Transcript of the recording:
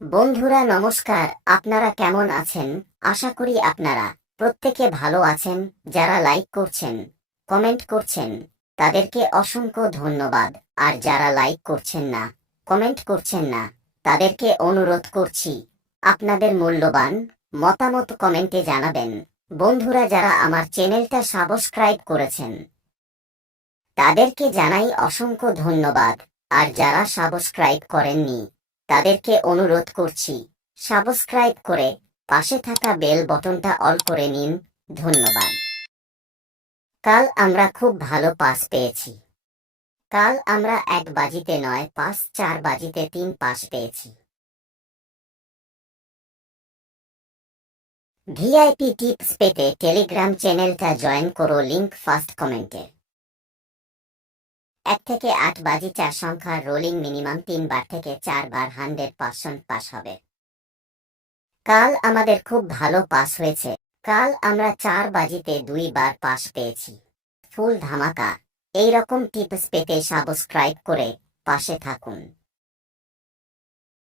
বন্ধুরা নমস্কার, আপনারা কেমন আছেন? আশা করি আপনারা প্রত্যেকে ভালো আছেন। যারা লাইক করছেন, কমেন্ট করছেন, তাদেরকে অসংখ্য ধন্যবাদ। আর যারা লাইক করছেন না, কমেন্ট করছেন না, তাদেরকে অনুরোধ করছি আপনাদের মূল্যবান মতামত কমেন্টে জানাবেন। বন্ধুরা যারা আমার চ্যানেলটা সাবস্ক্রাইব করেছেন, তাদেরকে জানাই অসংখ্য ধন্যবাদ। আর যারা সাবস্ক্রাইব করেননি, তাদেরকে অনুরোধ করছি সাবস্ক্রাইব করে পাশে থাকা বেল বটনটা অল করে নিন। ধন্যবাদ। কাল আমরা খুব ভালো পাস পেয়েছি। কাল আমরা 1 বাজিতে 9 পাস, 4 বাজিতে 3 পাস পেয়েছি। ভিআইপি টিপস পেতে টেলিগ্রাম চ্যানেলটা জয়েন করো, লিংক ফার্স্ট কমেন্টে। 1 থেকে 8 বাজি 4 সংখ্যার রোলিং মিনিমাম 3 বার থেকে 4 বার 100% পাস হবে। কাল আমাদের খুব ভালো পাস হয়েছে। কাল আমরা 4 বাজিতে 2 বার পাস পেয়েছি। ফুল ধামাকা। এইরকম টিপস পেতে সাবস্ক্রাইব করে পাশে থাকুন।